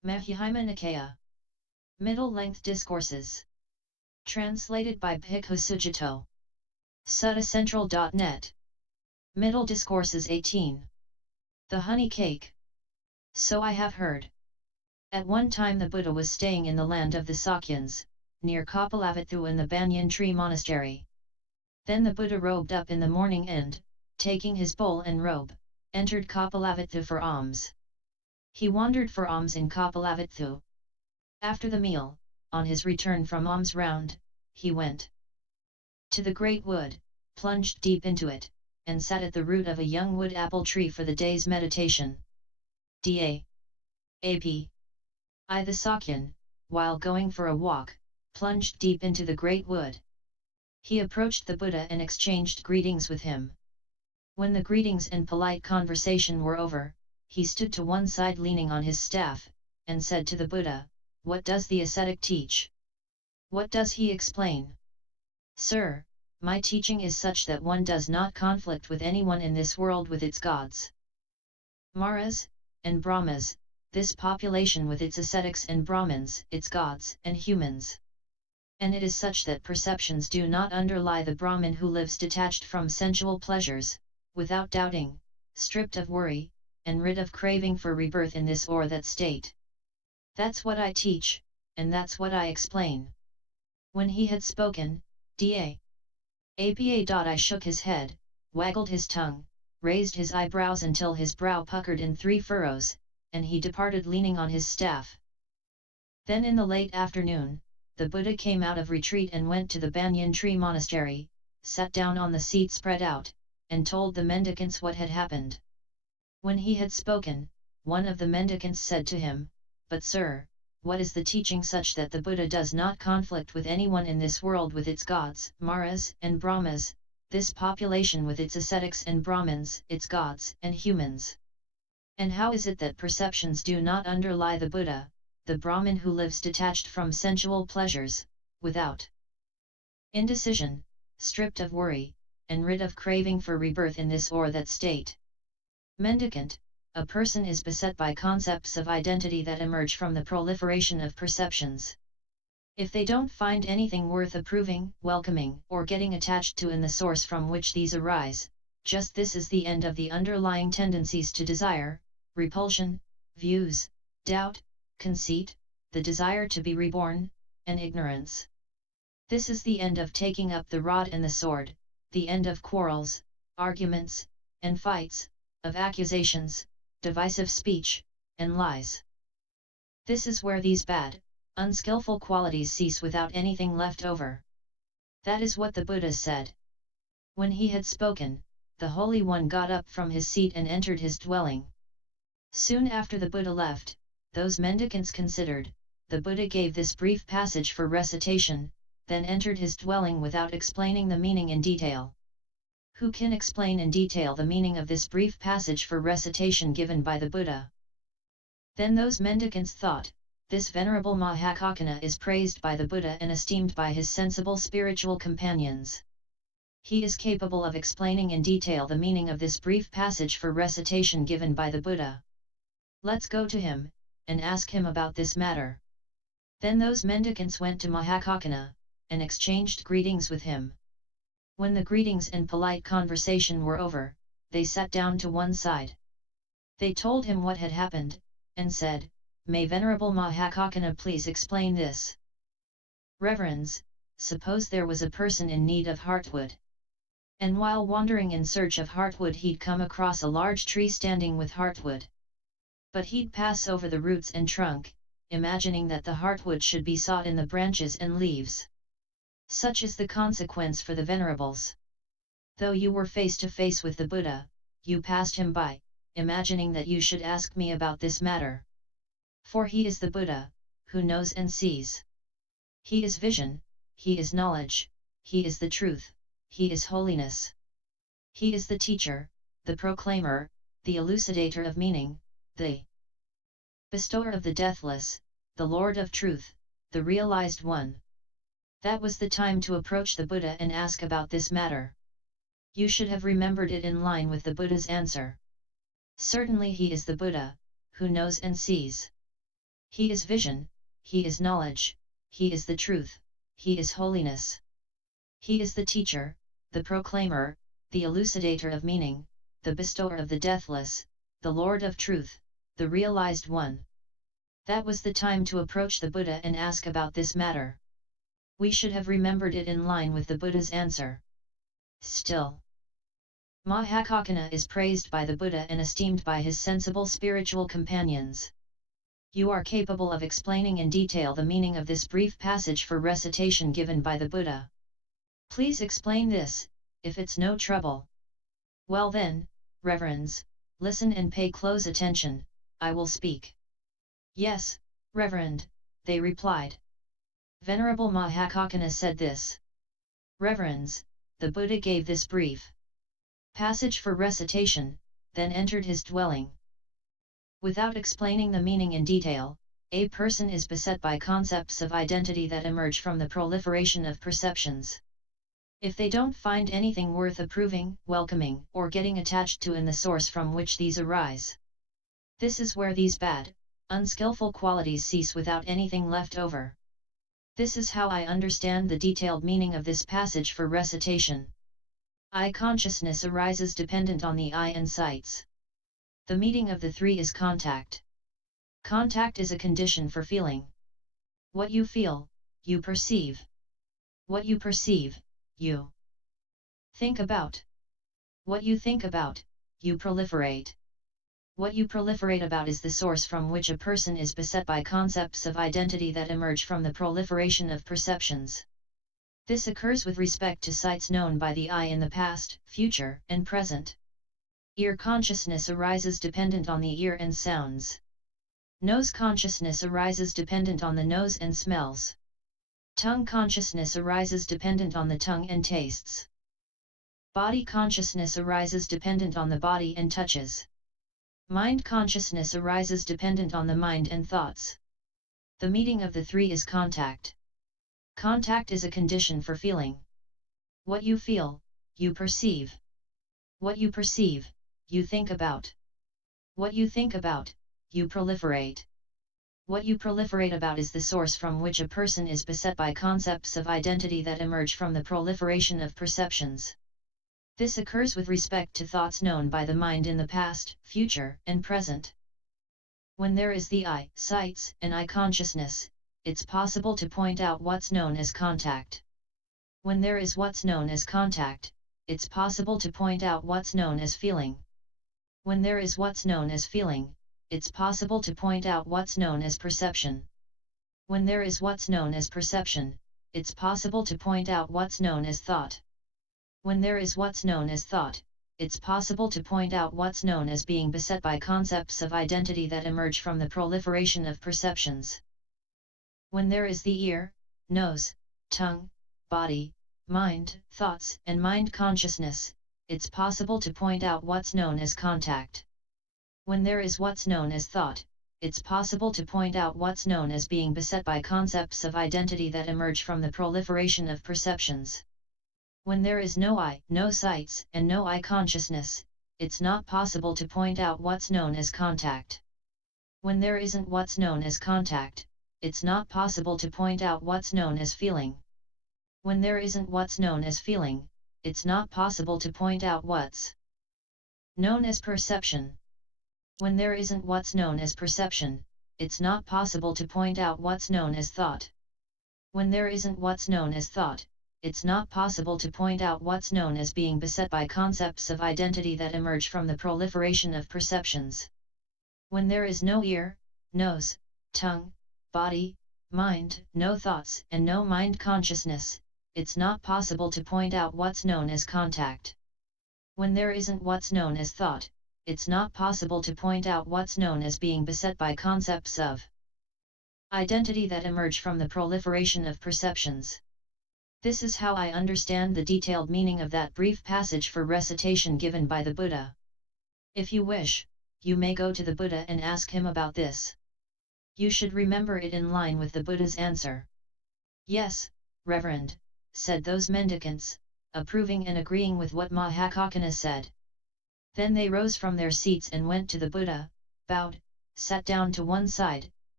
Majjhima Nikaya. Middle-length discourses. Translated by Bhikkhu Sujato. Suttacentral.net. Middle Discourses 18. The Honey Cake. So I have heard. At one time the Buddha was staying in the land of the Sakyans, near Kapilavatthu in the banyan tree monastery. Then the Buddha robed up in the morning and, taking his bowl and robe, entered Kapilavatthu for alms. He wandered for alms in Kapilavatthu. After the meal, on his return from alms round, he went to the great wood, plunged deep into it, and sat at the root of a young wood apple tree for the day's meditation. Da. A.P. I. The Sakyan, while going for a walk, plunged deep into the great wood. He approached the Buddha and exchanged greetings with him. When the greetings and polite conversation were over, he stood to one side leaning on his staff, and said to the Buddha, "What does the ascetic teach? What does he explain?" "Sir, my teaching is such that one does not conflict with anyone in this world with its gods, Maras, and Brahmas, this population with its ascetics and Brahmins, its gods and humans. And it is such that perceptions do not underlie the Brahmin who lives detached from sensual pleasures, without doubting, stripped of worry, and rid of craving for rebirth in this or that state. That's what I teach, and that's what I explain." When he had spoken, Da. I shook his head, waggled his tongue, raised his eyebrows until his brow puckered in 3 furrows, and he departed leaning on his staff. Then in the late afternoon, the Buddha came out of retreat and went to the banyan tree monastery, sat down on the seat spread out, and told the mendicants what had happened. When he had spoken, one of the mendicants said to him, "But sir, what is the teaching such that the Buddha does not conflict with anyone in this world with its gods, Maras and Brahmas, this population with its ascetics and Brahmins, its gods and humans? And how is it that perceptions do not underlie the Buddha, the Brahmin who lives detached from sensual pleasures, without indecision, stripped of worry, and rid of craving for rebirth in this or that state?" Mendicant: a person is beset by concepts of identity that emerge from the proliferation of perceptions. If they don't find anything worth approving, welcoming, or getting attached to in the source from which these arise, just this is the end of the underlying tendencies to desire, repulsion, views, doubt, conceit, the desire to be reborn, and ignorance. This is the end of taking up the rod and the sword, the end of quarrels, arguments, and fights, of accusations, divisive speech, and lies. This is where these bad, unskillful qualities cease without anything left over. That is what the Buddha said. When he had spoken, the Holy One got up from his seat and entered his dwelling. Soon after the Buddha left, those mendicants considered, the Buddha gave this brief passage for recitation, then entered his dwelling without explaining the meaning in detail. Who can explain in detail the meaning of this brief passage for recitation given by the Buddha? Then those mendicants thought, this venerable Mahakaccana is praised by the Buddha and esteemed by his sensible spiritual companions. He is capable of explaining in detail the meaning of this brief passage for recitation given by the Buddha. Let's go to him, and ask him about this matter. Then those mendicants went to Mahakaccana, and exchanged greetings with him. When the greetings and polite conversation were over, they sat down to one side. They told him what had happened, and said, "May Venerable Mahakaccana please explain this." Reverends: suppose there was a person in need of heartwood. And while wandering in search of heartwood he'd come across a large tree standing with heartwood. But he'd pass over the roots and trunk, imagining that the heartwood should be sought in the branches and leaves. Such is the consequence for the venerables. Though you were face to face with the Buddha, you passed him by, imagining that you should ask me about this matter. For he is the Buddha, who knows and sees. He is vision, he is knowledge, he is the truth, he is holiness. He is the teacher, the proclaimer, the elucidator of meaning, the bestower of the deathless, the Lord of truth, the realized one. That was the time to approach the Buddha and ask about this matter. You should have remembered it in line with the Buddha's answer. Certainly he is the Buddha, who knows and sees. He is vision, he is knowledge, he is the truth, he is holiness. He is the teacher, the proclaimer, the elucidator of meaning, the bestower of the deathless, the Lord of truth, the realized one. That was the time to approach the Buddha and ask about this matter. We should have remembered it in line with the Buddha's answer. Still, Mahakaccana is praised by the Buddha and esteemed by his sensible spiritual companions. You are capable of explaining in detail the meaning of this brief passage for recitation given by the Buddha. Please explain this, if it's no trouble. Well then, Reverends, listen and pay close attention, I will speak. Yes, Reverend, they replied. Venerable Mahakaccana said this. Reverends, the Buddha gave this brief passage for recitation, then entered his dwelling. Without explaining the meaning in detail, a person is beset by concepts of identity that emerge from the proliferation of perceptions. If they don't find anything worth approving, welcoming, or getting attached to in the source from which these arise, this is where these bad, unskillful qualities cease without anything left over. This is how I understand the detailed meaning of this passage for recitation. I consciousness arises dependent on the I and sights. The meeting of the three is contact. Contact is a condition for feeling. What you feel, you perceive. What you perceive, you think about. What you think about, you proliferate. What you proliferate about is the source from which a person is beset by concepts of identity that emerge from the proliferation of perceptions. This occurs with respect to sights known by the eye in the past, future, and present. Ear consciousness arises dependent on the ear and sounds. Nose consciousness arises dependent on the nose and smells. Tongue consciousness arises dependent on the tongue and tastes. Body consciousness arises dependent on the body and touches. Mind consciousness arises dependent on the mind and thoughts. The meeting of the three is contact. Contact is a condition for feeling. What you feel, you perceive. What you perceive, you think about. What you think about, you proliferate. What you proliferate about is the source from which a person is beset by concepts of identity that emerge from the proliferation of perceptions. This occurs with respect to thoughts known by the mind in the past, future, and present. When there is the I, sights, and I consciousness, it's possible to point out what's known as contact. When there is what's known as contact, it's possible to point out what's known as feeling. When there is what's known as feeling, it's possible to point out what's known as perception. When there is what's known as perception, it's possible to point out what's known as thought. When there is what's known as thought, it's possible to point out what's known as being beset by concepts of identity that emerge from the proliferation of perceptions. When there is the ear, nose, tongue, body, mind, thoughts, and mind consciousness, it's possible to point out what's known as contact. When there is what's known as thought, it's possible to point out what's known as being beset by concepts of identity that emerge from the proliferation of perceptions. When there is no I, no sights, and no I consciousness, it's not possible to point out what's known as contact. When there isn't what's known as contact, it's not possible to point out what's known as feeling. When there isn't what's known as feeling, it's not possible to point out what's known as perception. When there isn't what's known as perception, it's not possible to point out what's known as thought. When there isn't what's known as thought, it's not possible to point out what's known as being beset by concepts of identity that emerge from the proliferation of perceptions. When there is no ear, nose, tongue, body, mind, no thoughts, and no mind consciousness, it's not possible to point out what's known as contact. When there isn't what's known as thought, it's not possible to point out what's known as being beset by concepts of identity that emerge from the proliferation of perceptions. This is how I understand the detailed meaning of that brief passage for recitation given by the Buddha. If you wish, you may go to the Buddha and ask him about this. You should remember it in line with the Buddha's answer. Yes, Reverend, said those mendicants, approving and agreeing with what Mahakaccana said. Then they rose from their seats and went to the Buddha, bowed, sat down to one side,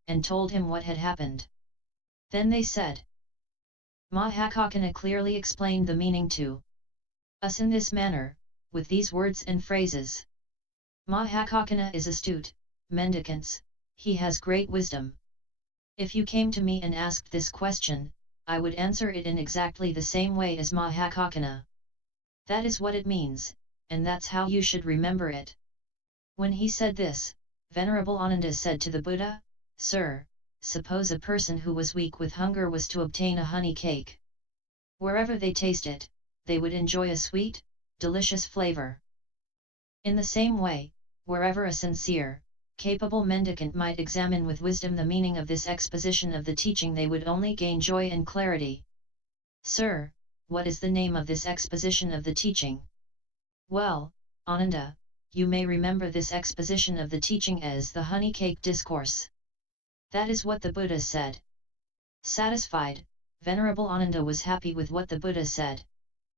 and told him what had happened. Then they said. Mahakaccana clearly explained the meaning to us in this manner, with these words and phrases. Mahakaccana is astute, mendicants, he has great wisdom. If you came to me and asked this question, I would answer it in exactly the same way as Mahakaccana. That is what it means, and that's how you should remember it. When he said this, Venerable Ananda said to the Buddha, Sir, suppose a person who was weak with hunger was to obtain a honey cake. Wherever they taste it, they would enjoy a sweet, delicious flavor. In the same way, wherever a sincere, capable mendicant might examine with wisdom the meaning of this exposition of the teaching, they would only gain joy and clarity. Sir, what is the name of this exposition of the teaching? Well, Ananda, you may remember this exposition of the teaching as the honey cake discourse. That is what the Buddha said. Satisfied, Venerable Ananda was happy with what the Buddha said.